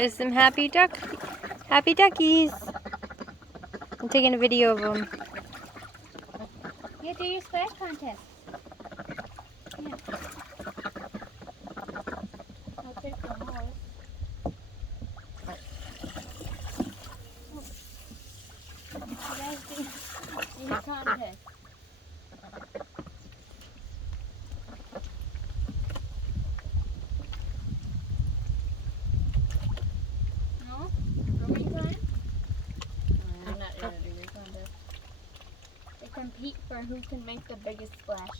There's some happy duckies. I'm taking a video of them. Yeah, do your splash contest. Yeah. I'll take some more. You guys do your contest. No? Swimming time? I'm not in a degree contest. They compete for who can make the biggest splash.